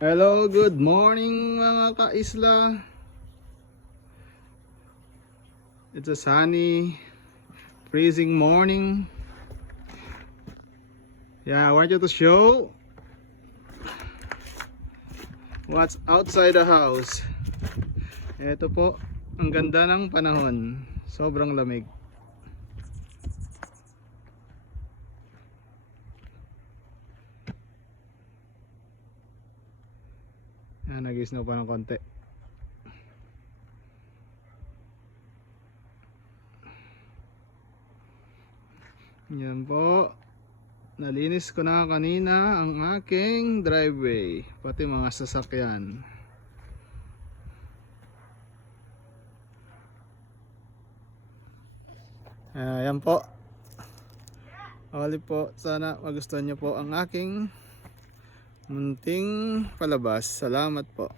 Hello, good morning mga kaisla. It's a sunny, freezing morning. Yeah, I want you to show what's outside the house. Ito po, ang ganda ng panahon. Sobrang lamig. Yan, nag-snow pa ng konti. Yan po. Nalinis ko na kanina ang aking driveway, pati mga sasakyan. Ayan po. Oli po, sana magustuhan nyo po ang aking munting palabas. Salamat po.